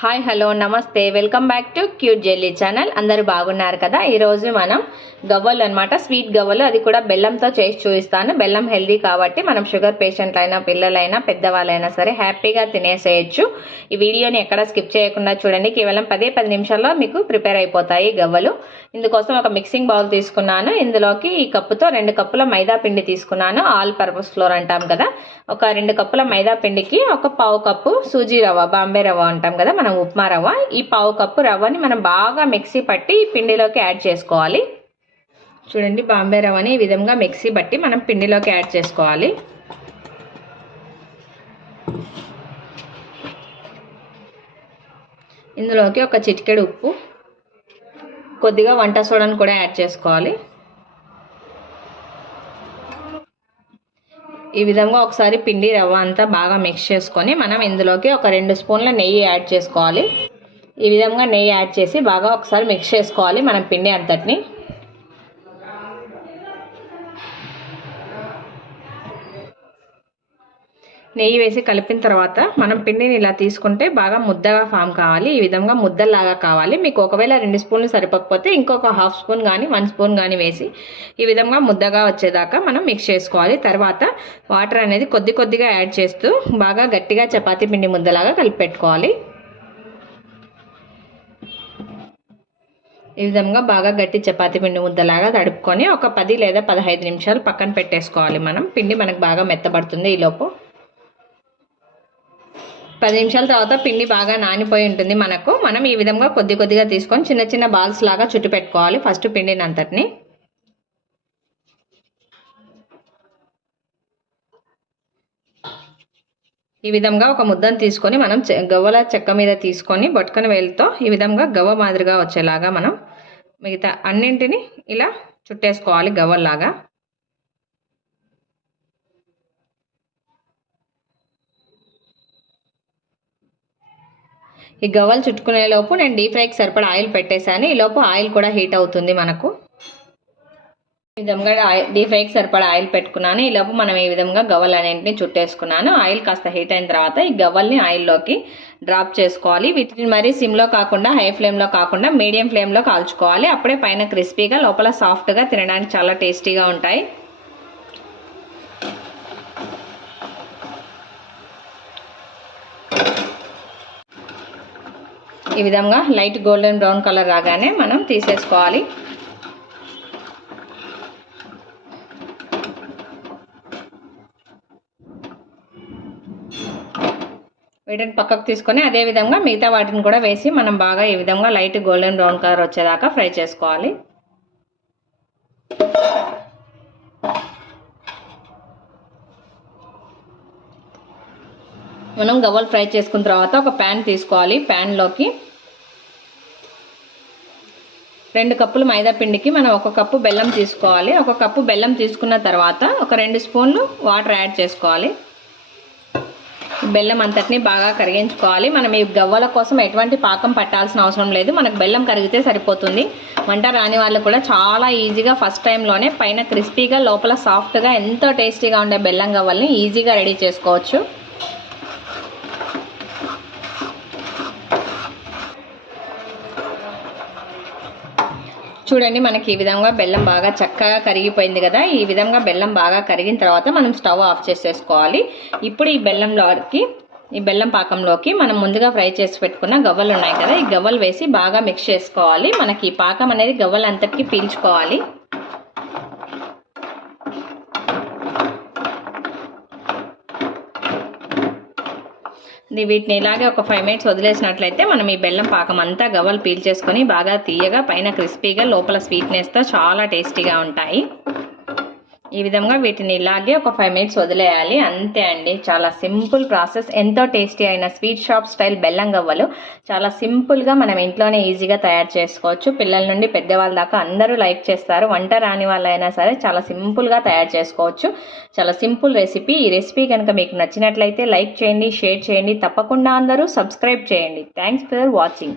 Hi hello నమస్తే welcome back to cute jelly channel. అందరూ బాగున్నారు కదా. ఈరోజు మనం గవ్వలు అనమాట, స్వీట్ గవ్వలు, అది కూడా బెల్లంతో చేసి చూపిస్తాను. బెల్లం హెల్దీ కాబట్టి మనం షుగర్ పేషెంట్లైనా పిల్లలైనా పెద్దవాళ్ళైనా సరే హ్యాపీగా తినేసేయచ్చు. ఈ వీడియోని ఎక్కడ స్కిప్ చేయకుండా చూడండి. కేవలం 10 నిమిషాల్లో మీకు ప్రిపేర్ అయిపోతాయి గవ్వలు. ఇందుకోసం ఒక మిక్సింగ్ బౌల్ తీసుకున్నాను. ఇందులోకి ఈ కప్పుతో 2 కప్పుల మైదా పిండి తీసుకున్నాను. ఆల్ పర్పస్ ఫ్లోర్ అంటాం కదా. ఒక 2 కప్పుల మైదా పిండికి ఒక పావు కప్పు సూజీ రవ్వ, బాంబే రవ్వ అంటాం కదా మనం, ఉప్మా రవ్వ. ఈ పావు కప్పు రవ్వని మనం బాగా మిక్సీ పట్టి పిండిలోకి యాడ్ చేసుకోవాలి. చూడండి, బాంబే రవ్వని ఈ విధంగా మిక్సీ పట్టి మనం పిండిలోకి యాడ్ చేసుకోవాలి. ఇందులోకి ఒక చిటికెడు ఉప్పు, కొద్దిగా వంట సోడాను కూడా యాడ్ చేసుకోవాలి. ఈ విధంగా ఒకసారి పిండి రవ్వ అంతా బాగా మిక్స్ చేసుకొని మనం ఇందులోకి ఒక 2 స్పూన్ల నెయ్యి యాడ్ చేసుకోవాలి. ఈ విధంగా నెయ్యి యాడ్ చేసి బాగా ఒకసారి మిక్స్ చేసుకోవాలి మనం పిండి అంతటిని. నెయ్యి వేసి కలిపిన తర్వాత మనం పిండిని ఇలా తీసుకుంటే బాగా ముద్దగా ఫామ్ కావాలి. ఈ విధంగా ముద్దలాగా కావాలి. మీకు ఒకవేళ 2 స్పూన్లు సరిపోకపోతే ఇంకొక హాఫ్ స్పూన్ కానీ 1 స్పూన్ కానీ వేసి ఈ విధంగా ముద్దగా వచ్చేదాకా మనం మిక్స్ చేసుకోవాలి. తర్వాత వాటర్ అనేది కొద్దిగా యాడ్ చేస్తూ బాగా గట్టిగా చపాతీ పిండి ముద్దలాగా కలిపి పెట్టుకోవాలి. ఈ విధంగా బాగా గట్టి చపాతీ పిండి ముద్దలాగా తడుపుకొని ఒక 10 లేదా 15 నిమిషాలు పక్కన పెట్టేసుకోవాలి. పిండి మనకు బాగా మెత్తబడుతుంది. ఈలోపు 10 నిమిషాల తర్వాత పిండి బాగా నానిపోయి ఉంటుంది మనకు. మనం ఈ విధంగా కొద్దిగా తీసుకొని చిన్న బాల్స్ లాగా చుట్టు పెట్టుకోవాలి ఫస్ట్ పిండిని అంతటిని. ఈ విధంగా ఒక ముద్దను తీసుకొని మనం గవ్వల చెక్క మీద తీసుకొని బొటకన వేలుతో ఈ విధంగా గవ్వ మాదిరిగా వచ్చేలాగా మనం మిగతా అన్నింటిని ఇలా చుట్టేసుకోవాలి గవ్వల్లాగా. ఈ గవ్వలు చుట్టుకునే లోపు నేను డీప్ ఫ్రైకి సరిపడా ఆయిల్ పెట్టేశాను. ఈ లోపు ఆయిల్ కూడా హీట్ అవుతుంది మనకు. ఈ విధంగా డీప్ ఫ్రైకి సరిపడా ఆయిల్ పెట్టుకున్నాను. ఈ లోపు మనం ఈ విధంగా గవ్వలు అన్నింటినీ చుట్టేసుకున్నాను. ఆయిల్ కాస్త హీట్ అయిన తర్వాత ఈ గవ్వల్ని ఆయిల్లోకి డ్రాప్ చేసుకోవాలి. వీటిని మరీ సిమ్లో కాకుండా హై ఫ్లేమ్లో కాకుండా మీడియం ఫ్లేమ్లో కాల్చుకోవాలి. అప్పుడే పైన క్రిస్పీగా లోపల సాఫ్ట్గా తినడానికి చాలా టేస్టీగా ఉంటాయి. ఈ విధంగా లైట్ గోల్డెన్ బ్రౌన్ కలర్ రాగానే మనం తీసేసుకోవాలి. వీటిని పక్కకు తీసుకొని అదే విధంగా మిగతా వాటిని కూడా వేసి మనం బాగా ఈ విధంగా లైట్ గోల్డెన్ బ్రౌన్ కలర్ వచ్చేదాకా ఫ్రై చేసుకోవాలి. మనం గవ్వలు ఫ్రై చేసుకున్న తర్వాత ఒక ప్యాన్ తీసుకోవాలి. ప్యాన్లోకి 2 కప్పులు మైదా పిండికి మనం 1 కప్పు బెల్లం తీసుకోవాలి. 1 కప్పు బెల్లం తీసుకున్న తర్వాత ఒక 2 స్పూన్లు వాటర్ యాడ్ చేసుకోవాలి. బెల్లం అంతటిని బాగా కరిగించుకోవాలి. మనం ఈ గవ్వల కోసం ఎటువంటి పాకం పట్టాల్సిన అవసరం లేదు. మనకు బెల్లం కరిగితే సరిపోతుంది. వంట రాని వాళ్ళు కూడా చాలా ఈజీగా ఫస్ట్ టైంలోనే పైన క్రిస్పీగా లోపల సాఫ్ట్గా ఎంతో టేస్టీగా ఉండే బెల్లం గవ్వల్ని ఈజీగా రెడీ చేసుకోవచ్చు. చూడండి, మనకి ఈ విధంగా బెల్లం బాగా చక్కగా కరిగిపోయింది కదా. ఈ విధంగా బెల్లం బాగా కరిగిన తర్వాత మనం స్టవ్ ఆఫ్ చేసేసుకోవాలి. ఇప్పుడు ఈ బెల్లం పాకంలోకి మనం ముందుగా ఫ్రై చేసి పెట్టుకున్న గవ్వలు ఉన్నాయి కదా, ఈ గవ్వలు వేసి బాగా మిక్స్ చేసుకోవాలి. మనకి ఈ పాకం అనేది గవ్వలంతటికీ పీల్చుకోవాలి. వీటిని ఇలాగే ఒక 5 మినిట్స్ వదిలేసినట్లయితే మనం ఈ బెల్లం పాకం అంతా గవ్వలు పీల్చేసుకొని బాగా తీయగా పైన క్రిస్పీగా లోపల స్వీట్నెస్తో చాలా టేస్టీగా ఉంటాయి. ఈ విధంగా వీటిని ఇలాగే ఒక 5 మినిట్స్ వదిలేయాలి. అంతే అండి, చాలా సింపుల్ ప్రాసెస్. ఎంతో టేస్టీ అయిన స్వీట్ షాప్ స్టైల్ బెల్లం గవ్వలు చాలా సింపుల్గా మనం ఇంట్లోనే ఈజీగా తయారు చేసుకోవచ్చు. పిల్లల నుండి పెద్దవాళ్ళ దాకా అందరూ లైక్ చేస్తారు. వంట రాని వాళ్ళైనా సరే చాలా సింపుల్గా తయారు చేసుకోవచ్చు. చాలా సింపుల్ రెసిపీ. ఈ రెసిపీ కనుక మీకు నచ్చినట్లయితే లైక్ చేయండి, షేర్ చేయండి, తప్పకుండా అందరూ సబ్స్క్రైబ్ చేయండి. Thanks for watching.